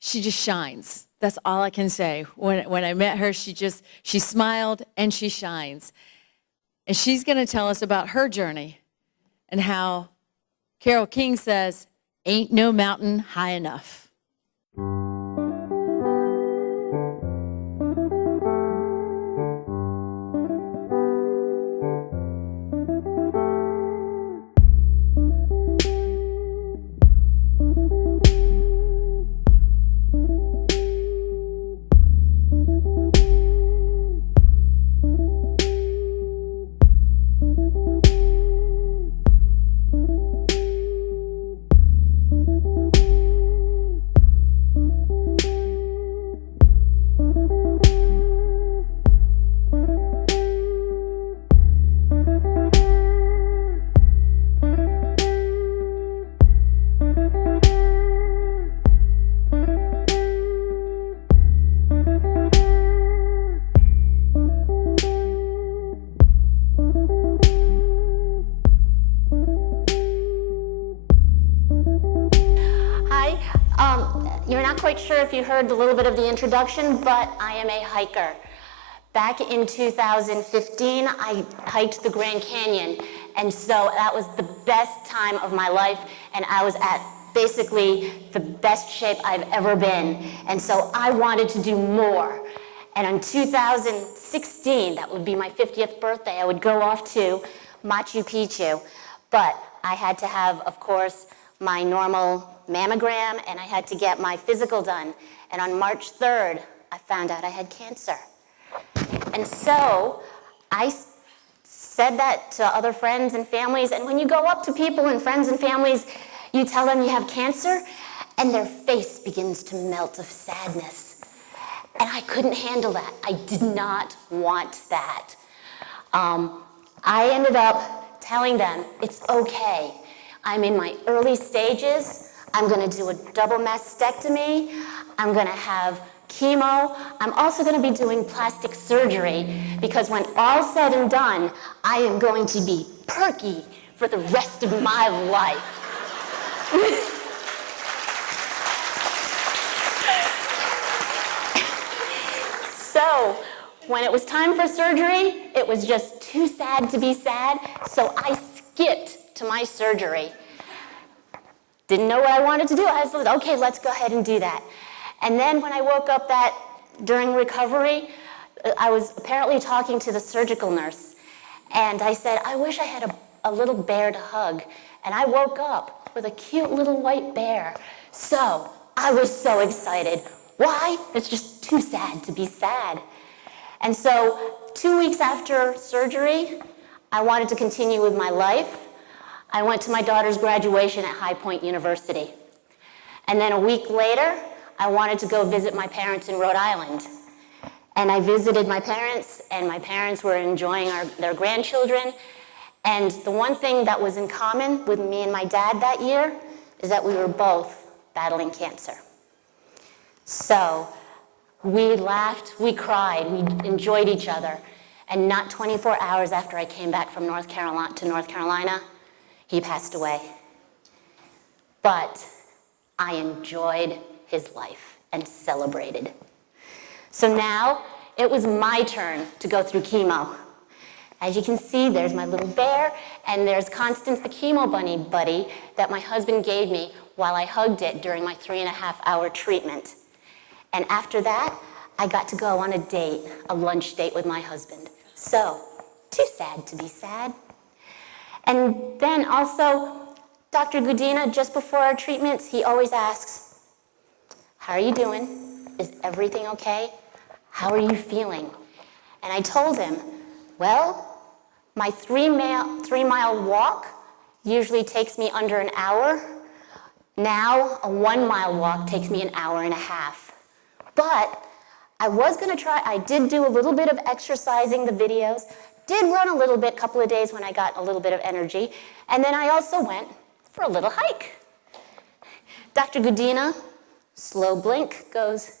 she just shines. That's all I can say. When I met her, she smiled and she shines. And she's going to tell us about her journey and how Carole King says, ain't no mountain high enough. You're not quite sure if you heard a little bit of the introduction, but I am a hiker. Back in 2015, I hiked the Grand Canyon, and so that was the best time of my life, and I was at basically the best shape I've ever been, and so I wanted to do more. And in 2016, that would be my 50th birthday, I would go off to Machu Picchu, but I had to have, of course, my normal mammogram, and I had to get my physical done. And on March 3rd, I found out I had cancer. And so I said that to other friends and families, and when you go up to people and friends and families, you tell them you have cancer, and their face begins to melt of sadness. And I couldn't handle that. I did not want that. I ended up telling them, it's okay. I'm in my early stages. I'm going to do a double mastectomy. I'm going to have chemo. I'm also going to be doing plastic surgery because when all said and done, I am going to be perky for the rest of my life. So when it was time for surgery, it was just too sad to be sad, so I skipped to my surgery. Didn't know what I wanted to do. I was like, okay, let's go ahead and do that. And then when I woke up during recovery, I was apparently talking to the surgical nurse. And I said, I wish I had a little bear to hug. And I woke up with a cute little white bear. So I was so excited. Why? It's just too sad to be sad. And so 2 weeks after surgery, I wanted to continue with my life. I went to my daughter's graduation at High Point University. And then a week later, I wanted to go visit my parents in Rhode Island. And I visited my parents, and my parents were enjoying their grandchildren. And the one thing that was in common with me and my dad that year is that we were both battling cancer. So we laughed, we cried, we enjoyed each other. And not 24 hours after I came back from North Carolina, he passed away. But I enjoyed his life and celebrated. So now it was my turn to go through chemo. As you can see, there's my little bear, and there's Constance, the chemo bunny buddy that my husband gave me while I hugged it during my 3.5-hour treatment. And after that, I got to go on a date, a lunch date with my husband. So, too sad to be sad. And then also, Dr. Gudina, just before our treatments, he always asks, how are you doing? Is everything okay? How are you feeling? And I told him, well, my 3-mile walk usually takes me under an hour. Now, a 1-mile walk takes me an hour and a half. But I was going to try, I did do a little bit of exercising the videos, did run a little bit, couple of days when I got a little bit of energy, and then I also went for a little hike. Dr. Gudina, slow blink, goes,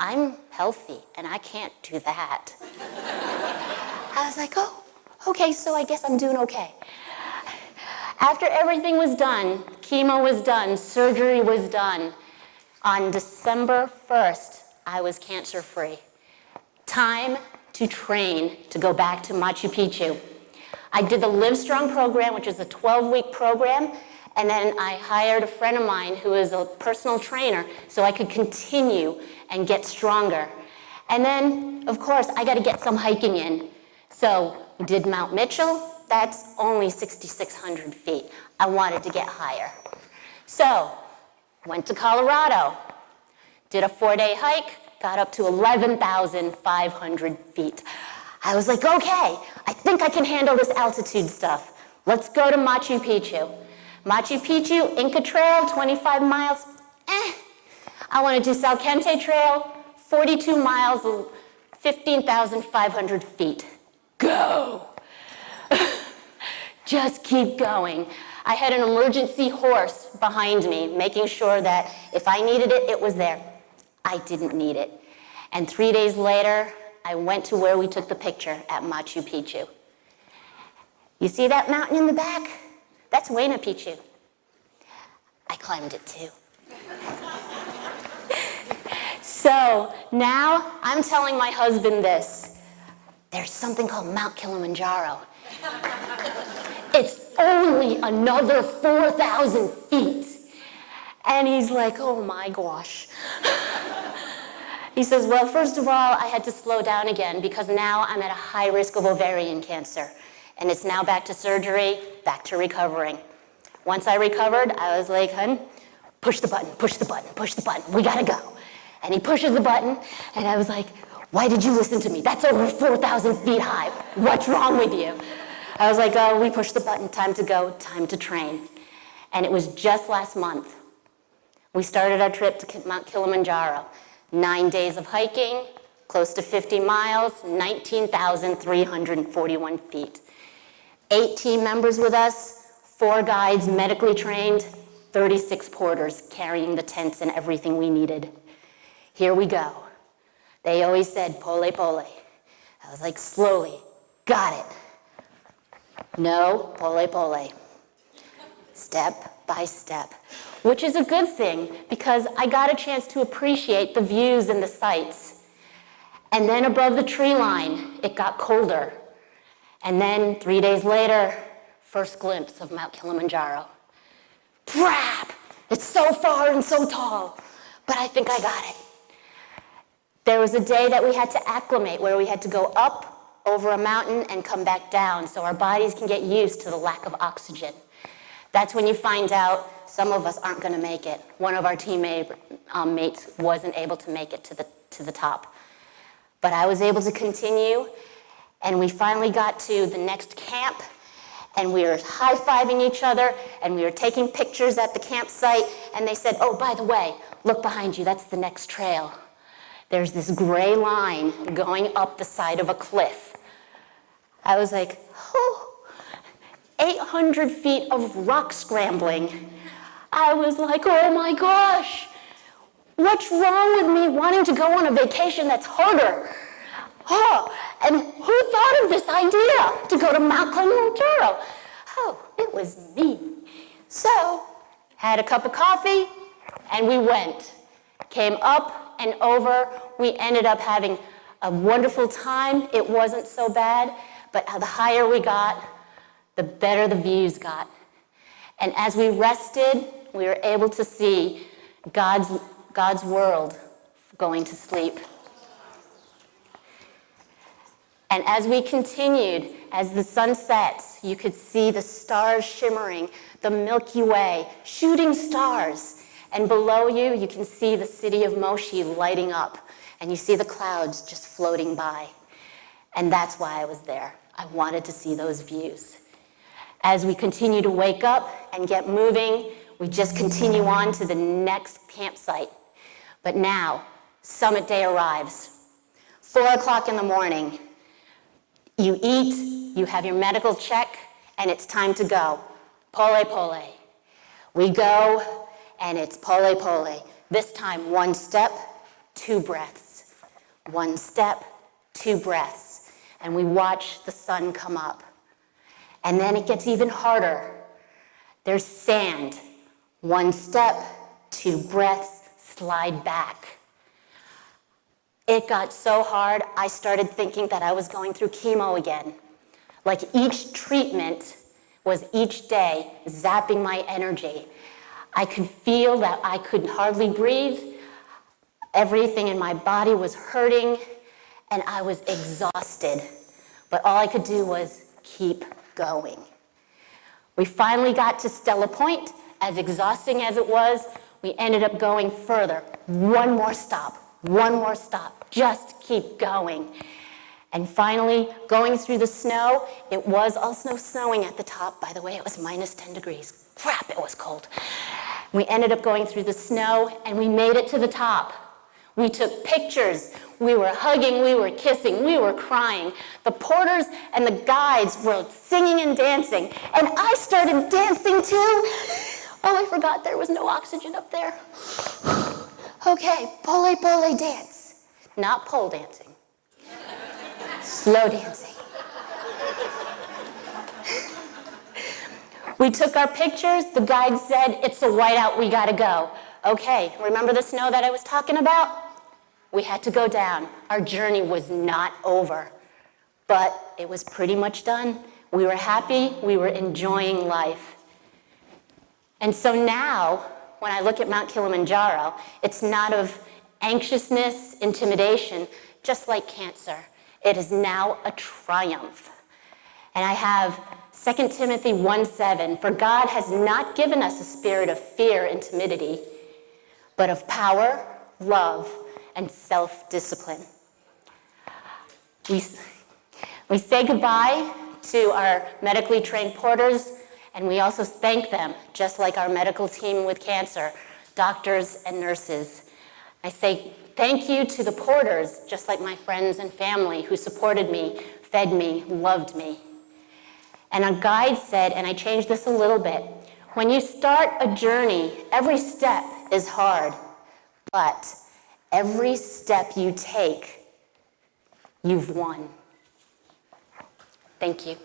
I'm healthy and I can't do that. I was like, oh, okay, so I guess I'm doing okay. After everything was done, chemo was done, surgery was done, On December 1st, I was cancer-free. Time to train to go back to Machu Picchu. I did the Live Strong program, which is a 12-week program, and then I hired a friend of mine who is a personal trainer so I could continue and get stronger. And then, of course, I got to get some hiking in. So we did Mount Mitchell. That's only 6,600 feet. I wanted to get higher. So went to Colorado, did a 4-day hike, got up to 11,500 feet. I was like, okay, I think I can handle this altitude stuff. Let's go to Machu Picchu. Machu Picchu, Inca Trail, 25 miles, I want to do Salkente Trail, 42 miles, 15,500 feet. Go! Just keep going. I had an emergency horse behind me, making sure that if I needed it, it was there. I didn't need it. And 3 days later, I went to where we took the picture at Machu Picchu. You see that mountain in the back? That's Ymad Picchu. I climbed it too. So now I'm telling my husband this. There's something called Mount Kilimanjaro. It's only another 4,000 feet. And he's like, oh my gosh. He says, well, first of all, I had to slow down again because now I'm at a high risk of ovarian cancer. And it's now back to surgery, back to recovering. Once I recovered, I was like, hun, push the button, push the button, push the button. We gotta go. And he pushes the button, and I was like, why did you listen to me? That's over 4,000 feet high. What's wrong with you? I was like, oh, we pushed the button, time to go, time to train. And it was just last month. We started our trip to Mount Kilimanjaro. 9 days of hiking, close to 50 miles, 19,341 feet. 8 team members with us, 4 guides medically trained, 36 porters carrying the tents and everything we needed. Here we go. They always said, pole, pole. I was like, slowly, got it. No, pole, pole. Step by step, which is a good thing because I got a chance to appreciate the views and the sights. And then above the tree line, it got colder. And then 3 days later, first glimpse of Mount Kilimanjaro. Crap! It's so far and so tall, but I think I got it. There was a day that we had to acclimate where we had to go up over a mountain and come back down so our bodies can get used to the lack of oxygen. That's when you find out some of us aren't going to make it. One of our teammates wasn't able to make it to the top. But I was able to continue, and we finally got to the next camp, and we were high-fiving each other, and we were taking pictures at the campsite, and they said, oh, by the way, look behind you, that's the next trail. There's this gray line going up the side of a cliff. I was like, oh, 800 feet of rock scrambling. I was like, oh my gosh, what's wrong with me wanting to go on a vacation that's harder? Oh, and who thought of this idea to go to Mount Kilimanjaro? Oh, it was me. So, had a cup of coffee, and we went. Came up and over. We ended up having a wonderful time. It wasn't so bad, but the higher we got, the better the views got. And as we rested, we were able to see God's world going to sleep. And as we continued, as the sun sets, you could see the stars shimmering, the Milky Way, shooting stars. And below you, you can see the city of Moshi lighting up, and you see the clouds just floating by. And that's why I was there. I wanted to see those views. As we continue to wake up and get moving, we just continue on to the next campsite. But now, summit day arrives. 4 o'clock in the morning. You eat, you have your medical check, and it's time to go. Pole, pole. We go, and it's pole, pole. This time, 1 step, 2 breaths. 1 step, 2 breaths. And we watch the sun come up. And then it gets even harder. There's sand. 1 step, 2 breaths, slide back. It got so hard, I started thinking that I was going through chemo again. Like each treatment was each day zapping my energy. I could feel that I could hardly breathe. Everything in my body was hurting, and I was exhausted. But all I could do was keep going. We finally got to Stella Point. As exhausting as it was, we ended up going further. One more stop, just keep going. And finally, going through the snow, it was also snowing at the top. By the way, it was minus 10 degrees. Crap, it was cold. We ended up going through the snow, and we made it to the top. We took pictures. We were hugging, we were kissing, we were crying. The porters and the guides were singing and dancing, and I started dancing too. Oh, I forgot there was no oxygen up there. Okay, pole dance. Not pole dancing. Slow dancing. We took our pictures. The guide said, it's a whiteout, we gotta go. Okay, remember the snow that I was talking about? We had to go down. Our journey was not over, but it was pretty much done. We were happy, we were enjoying life. And so now, when I look at Mount Kilimanjaro, it's not of anxiousness, intimidation, just like cancer. It is now a triumph. And I have 2 Timothy 1:7, for God has not given us a spirit of fear and timidity, but of power, love, and self-discipline. We say goodbye to our medically trained porters, and we also thank them, just like our medical team with cancer, doctors and nurses. I say thank you to the porters, just like my friends and family who supported me, fed me, loved me. And our guide said, and I changed this a little bit, when you start a journey, every step is hard, but every step you take, you've won. Thank you.